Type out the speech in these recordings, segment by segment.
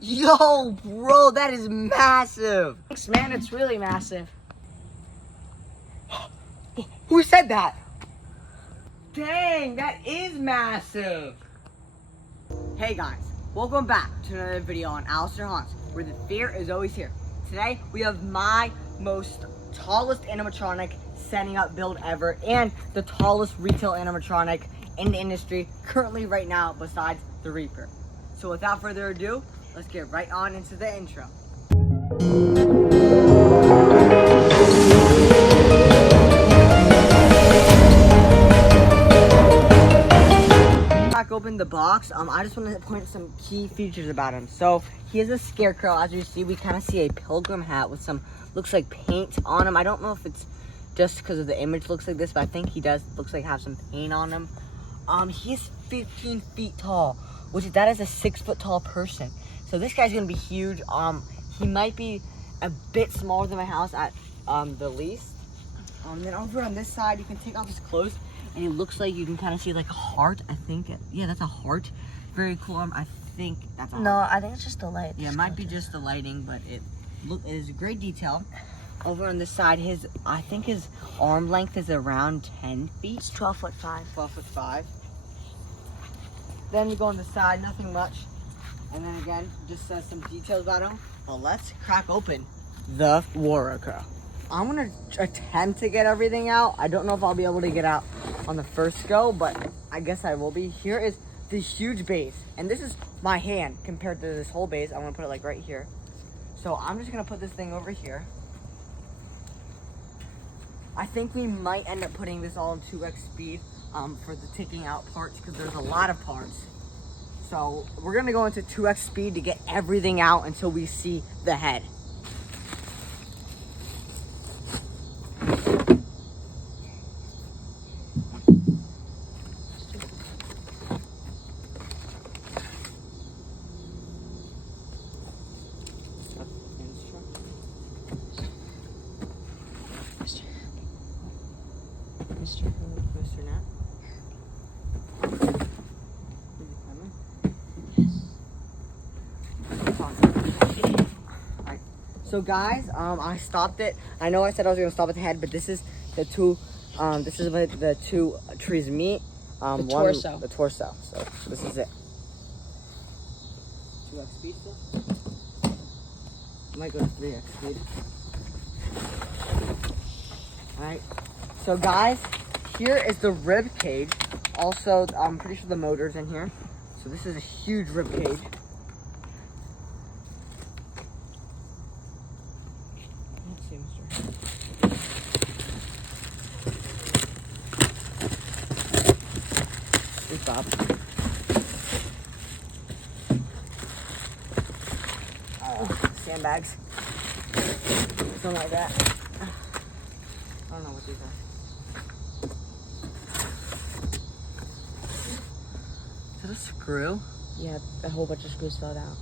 Yo, bro, that is massive. Thanks, man. It's really massive. Who said that? Dang, that is massive. Hey guys, welcome back to another video on Alistair Haunts, where the fear is always here. Today, we have my most tallest animatronic setting up build ever, and the tallest retail animatronic in the industry currently right now, besides the Reaper. So without further ado, let's get right on into the intro. Crack open the box. I just want to point out some key features about him. So he is a scarecrow. As you see, we kind of see a pilgrim hat with some, looks like paint on him. I don't know if it's just because of the image looks like this, but I think he does looks like have some paint on him. He's 15 feet tall, that is a 6 foot tall person. So this guy's gonna be huge. He might be a bit smaller than my house at the least. Then over on this side, you can take off his clothes, and it looks like you can kind of see like a heart. I think, yeah, that's a heart. Very cool. I think that's a heart. No, I think it's just the light. Yeah, it might be just the lighting, but it is a great detail. Over on this side, I think his arm length is around 10 feet. It's 12'5". 12'5". Then you go on the side, nothing much. And then again, just says some details about him. Well, let's crack open the Worrocrow. I'm gonna attempt to get everything out. I don't know if I'll be able to get out on the first go, but I guess I will be. Here is the huge base. And this is my hand compared to this whole base. I'm gonna put it like right here. So I'm just gonna put this thing over here. I think we might end up putting this all in 2x speed for the taking out parts, because there's a lot of parts. So we're gonna go into 2x speed to get everything out until we see the head. Mr. Nat. Alright. So guys, I stopped it. I know I said I was gonna stop at the head, but this is the two the two trees meet. The torso. The torso. So this is it. 2x speed still? I might go to 3x speed. Alright. So guys, here is the rib cage. Also, I'm pretty sure the motor's in here. So this is a huge rib cage. Let's see, mister. Here's Bob. Oh, sandbags. Something like that. I don't know what these are. Is that a screw? Yeah, a whole bunch of screws fell out.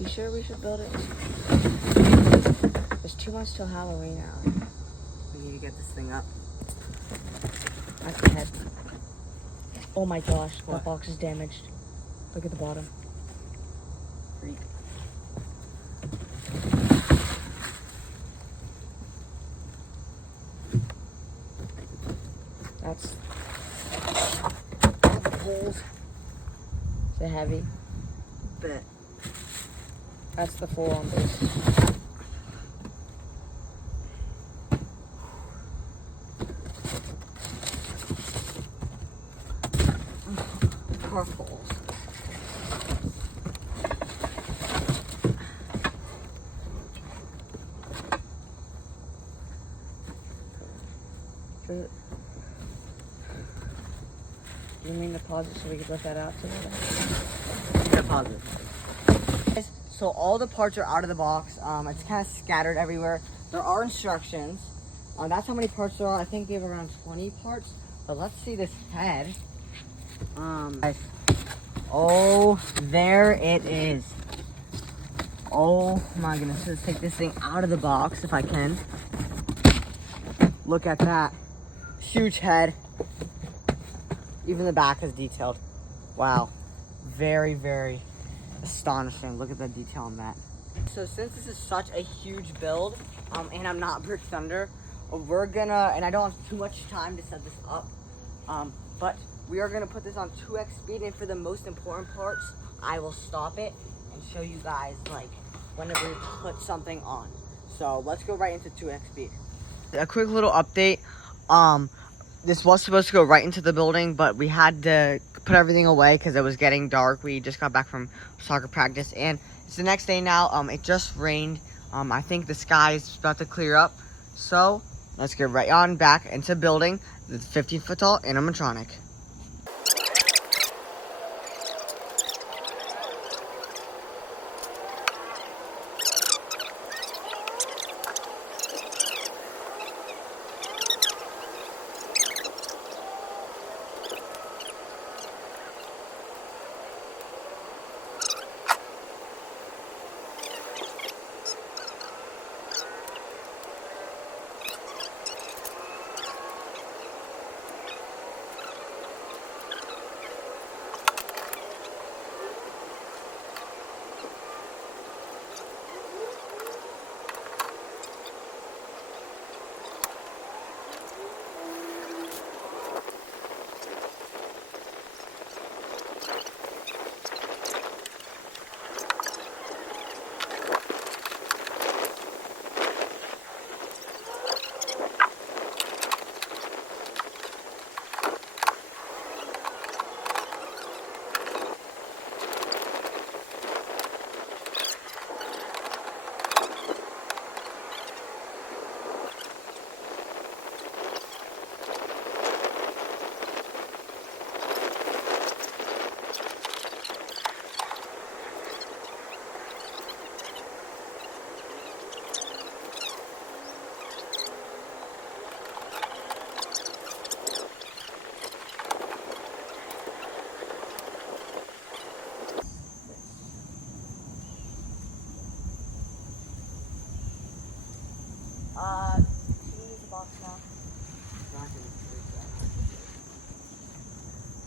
You sure we should build it? There's 2 months till Halloween now. We need to get this thing up. That's the head. Oh my gosh, What? that box is damaged. Look at the bottom. Freak. That's Holes. Is it heavy? Bit. That's the full on base. Poor holes. You mean to pause it so we can let that out together? I'm gonna pause it. So all the parts are out of the box. It's kind of scattered everywhere. There are instructions. That's how many parts there are. I think we have around 20 parts. But let's see this head. Oh, there it is. Oh my goodness. Let's take this thing out of the box if I can. Look at that. Huge head. Even the back is detailed. Wow. Very, very astonishing. Look at the detail on that. So since this is such a huge build, and I'm not Brick Thunder, we're gonna, and I don't have too much time to set this up, but we are gonna put this on 2x speed, and for the most important parts, I will stop it and show you guys like whenever we put something on. So let's go right into 2x speed. A quick little update. This was supposed to go right into the building, but we had to put everything away because it was getting dark. We just got back from soccer practice, and it's the next day now. It just rained. I think the sky is about to clear up. So let's get right on back into building the 15-foot tall animatronic.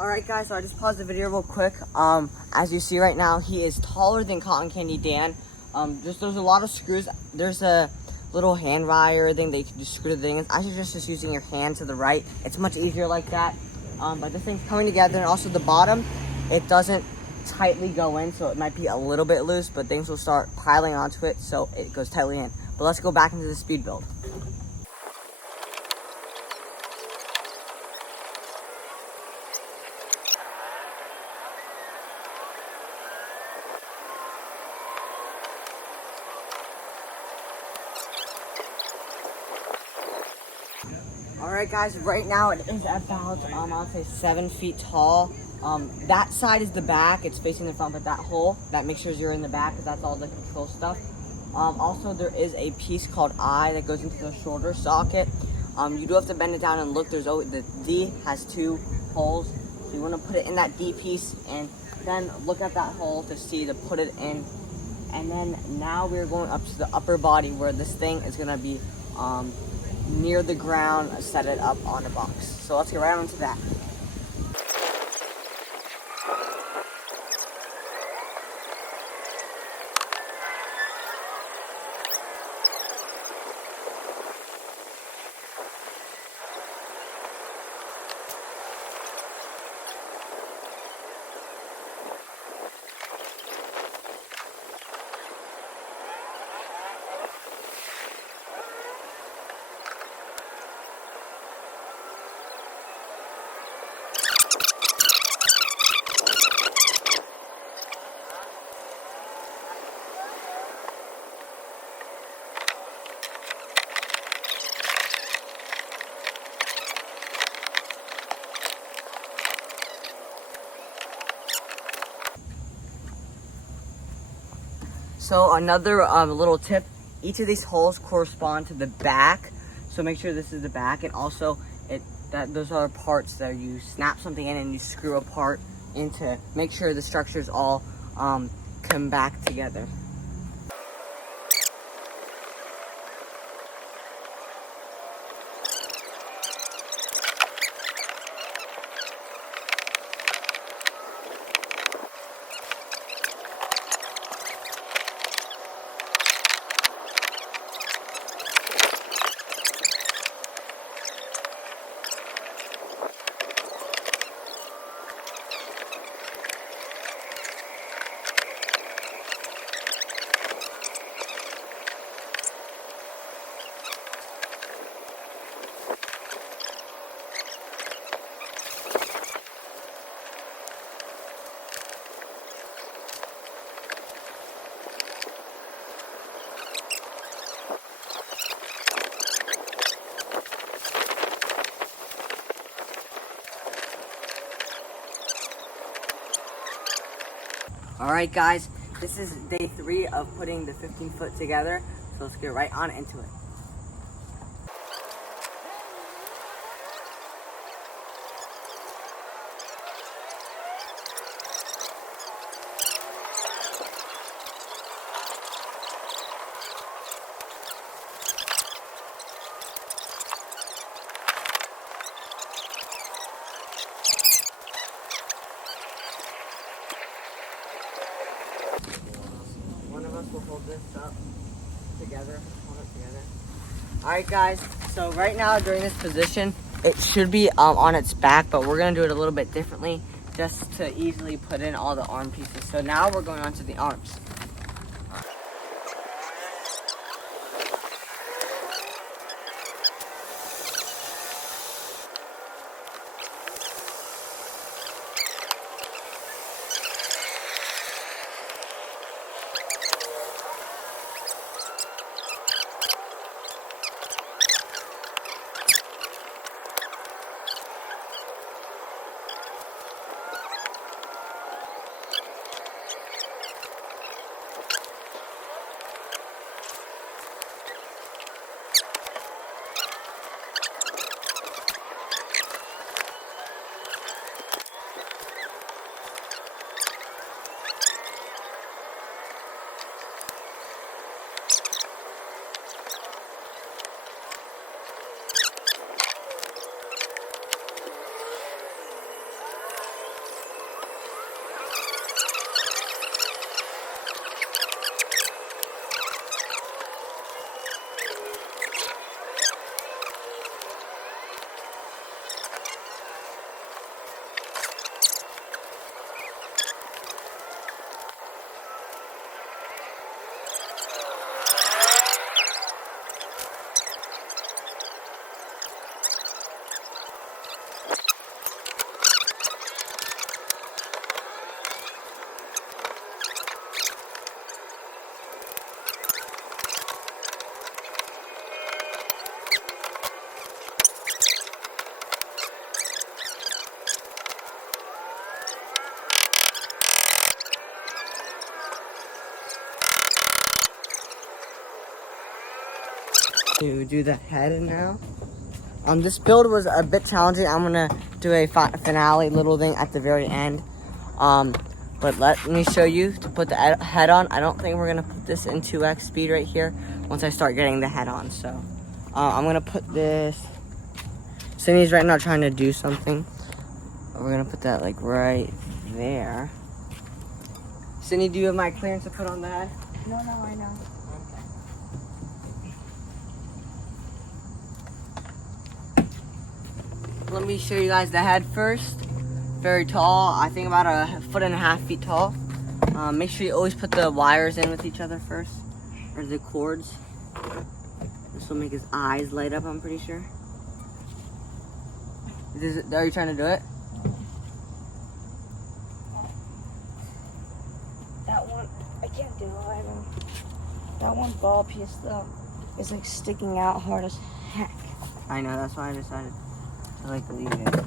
Alright guys, so I just paused the video real quick. As you see right now, he is taller than Cotton Candy Dan. There's a lot of screws. There's a little hand wire thing that you can just screw the thing in. I suggest just using your hand to the right. It's much easier like that. But this thing's coming together, and also the bottom, it doesn't tightly go in, so it might be a little bit loose, but things will start piling onto it, so it goes tightly in. But let's go back into the speed build. Alright guys, right now it is about, I'll say 7 feet tall. That side is the back, it's facing the front, but that hole, that makes sure you're in the back because that's all the control stuff. Also, there is a piece called eye that goes into the shoulder socket. You do have to bend it down and look. There's always, the D has 2 holes, so you want to put it in that D piece and then look at that hole to see to put it in. And then now we're going up to the upper body where this thing is going to be near the ground, set it up on a box. So let's get right on to that. So another little tip, each of these holes correspond to the back. So make sure this is the back, and also those are parts that you snap something in and you screw a part into, make sure the structures all come back together. All right, guys, this is day 3 of putting the 15-foot together. So let's get right on into it. One of us will hold this up together. Hold it together. All right, guys. So right now, during this position, it should be on its back, but we're gonna do it a little bit differently, just to easily put in all the arm pieces. So now we're going on to the arms. To do the head now. This build was a bit challenging. I'm gonna do a finale little thing at the very end. But let me show you to put the head on. I don't think we're gonna put this in 2x speed right here once I start getting the head on. So I'm gonna put this. Cindy's right now trying to do something. We're gonna put that like right there. Cindy, do you have my clearance to put on the head? No, I know. Let me show you guys the head first. Very tall, I think about 1.5 feet tall. Make sure you always put the wires in with each other first, or the cords. This will make his eyes light up, I'm pretty sure. Are you trying to do it? That one, I can't do it. I don't. That one ball piece though is like sticking out hard as heck. I know, that's why I decided to like leave it.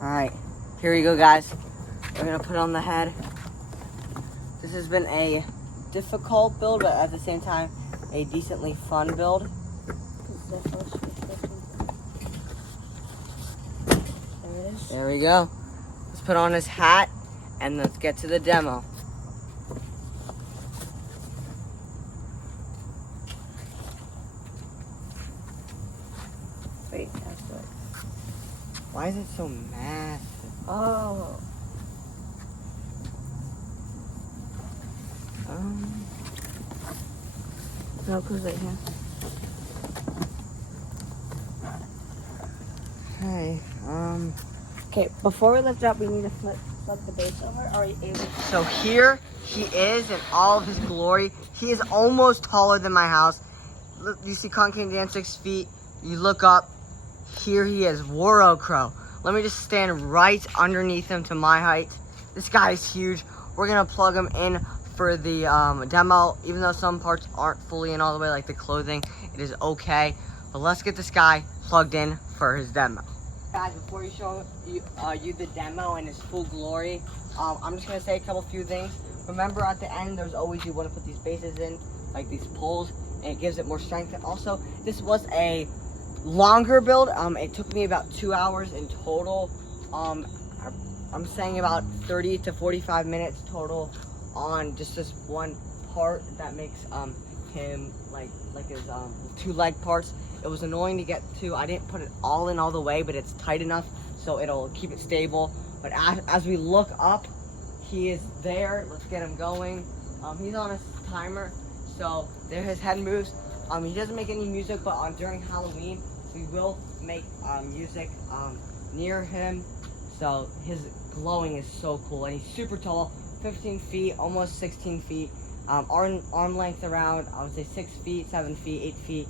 Alright, here we go, guys. We're gonna put on the head. This has been a difficult build, but at the same time, a decently fun build. There it is. There we go. Let's put on his hat and let's get to the demo. Wait, that's good. Why is it so massive? Oh. No, cause right here. Hey, Okay, before we lift it up, we need to flip the base over. Are you able to? So here he is in all of his glory. He is almost taller than my house. Look, you see Concave Dan 6 feet. You look up, here he is, Worrocrow. Let me just stand right underneath him to my height. This guy is huge. We're gonna plug him in for the demo, even though some parts aren't fully in all the way, like the clothing, it is okay. But let's get this guy plugged in for his demo. Guys, before you show you the demo in its full glory, I'm just gonna say a few things. Remember, at the end, there's always, you want to put these bases in, like these poles, and it gives it more strength. And also, this was a longer build. It took me about 2 hours in total. I'm saying about 30 to 45 minutes total on just this one part that makes him like his 2 leg parts. It was annoying to get to. I didn't put it all in all the way, but it's tight enough so it'll keep it stable. But as we look up, he is there. Let's get him going. He's on a timer, so there his head moves. He doesn't make any music, but during Halloween we will make music near him. So his glowing is so cool, and he's super tall, 15 feet, almost 16 feet. Arm length around, I would say 6 feet, 7 feet, 8 feet.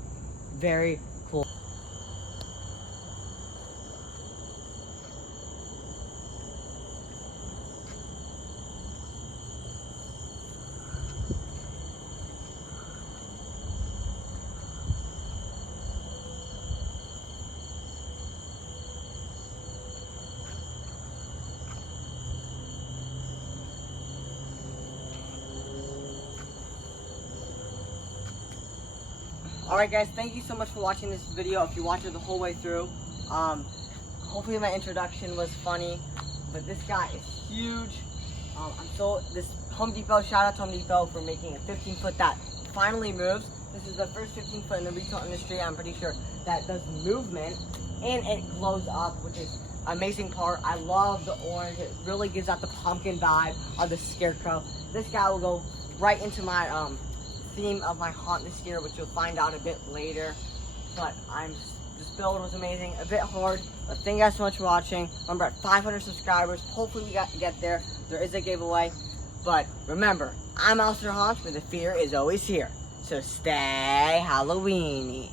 Very cool. Alright guys, thank you so much for watching this video. If you watched it the whole way through, hopefully my introduction was funny, but this guy is huge. This Home Depot, shout out to Home Depot for making a 15-foot that finally moves. This is the first 15-foot in the retail industry, I'm pretty sure, that does movement, and it glows up, which is an amazing part. I love the orange. It really gives out the pumpkin vibe of the Scarecrow. This guy will go right into my theme of my haunt this year, which you'll find out a bit later. But this build was amazing, a bit hard, but thank you guys so much for watching. Remember, at 500 subscribers, hopefully we get there. There is a giveaway, but remember, I'm Alistair Haunts, where the fear is always here. So stay Halloweeny.